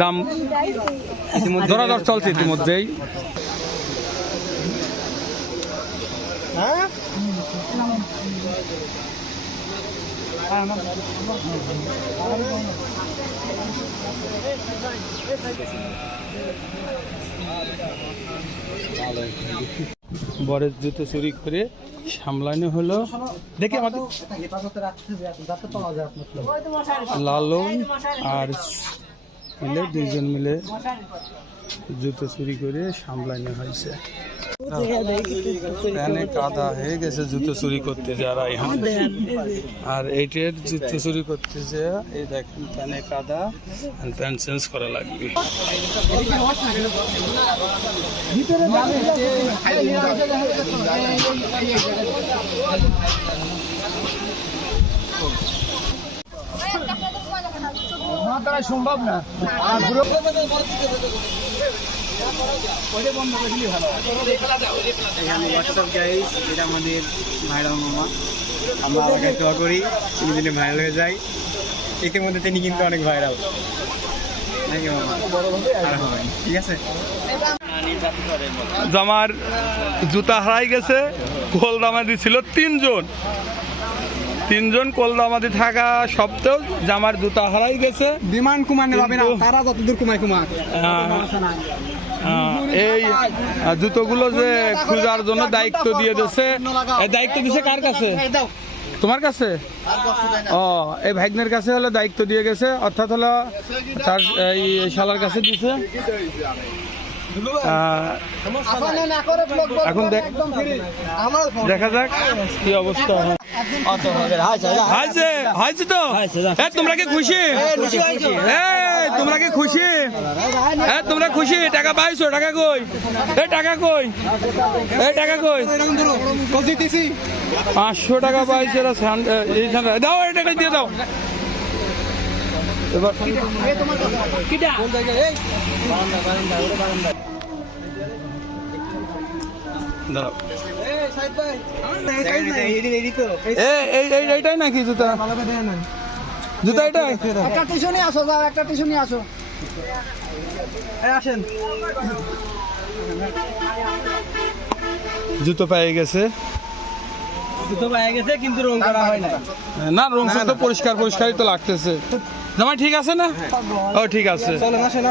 দাম দরাদর চলছে ইতিমধ্যেই। বরের জুতো চুরি করে সামলানো হলো। দেখি আমাদের লালন আর মিলে দুইজন মিলে জুতো চুরি করে সামলানো হয়েছে। প্যানে কাদা হয়ে গেছে জুতো চুরি করতে যারা এখানে, আর এইটার জুতো চুরি করতে যে এই দেখেন প্যানে কাদা, প্যান চেঞ্জ করা লাগবে। সম্ভব না। এটা আমাদের ভাইরাল মামা, আমরা আমাকে দোয়া করি তিনি দিনে ভাইরাল হয়ে যায়। ইতিমধ্যে তিনি কিন্তু অনেক ভাইরাল, নাকি মামা? ঠিক আছে। জামার জুতা হারাই গেছে, কোলদামাদি ছিল তিনজন কোলদামাদি থাকা সত্ত্বেও জামার জুতা হারাই গেছে। বিমান কুমার নেবে না, তারা যতদূর কুমার এই জুতোগুলো যে খোঁজার জন্য দায়িত্ব দিয়ে দিয়েছে, এই দায়িত্ব দিছে কার কাছে? তোমার কাছে? ও, এই ভাগ্নের কাছে হলো দায়িত্ব দিয়ে গেছে, অর্থাৎ হলো তার এই শালার কাছে দিছে। এখন দেখা যাক কি অবস্থা হয়। তোমরা কি খুশি? তোমরা খুশি? টাকা পাইছো? টাকা কই? টাকা কই? 500 টাকা পাইছে। দাও, এই টাকা দিয়ে দাও। এবার এইটাই নাকি জুতা? জুতা এটাই? একটা টিউশনে আসো, যাও একটা টিউশনে আসো। আসেন। জুতো পেয়ে গেছে, কিন্তু রং করা হয় না। রং তো পরিষ্কারই তো লাগতেছে। জামাই ঠিক আছে না? ও ঠিক আছে। চলেন, আসেন।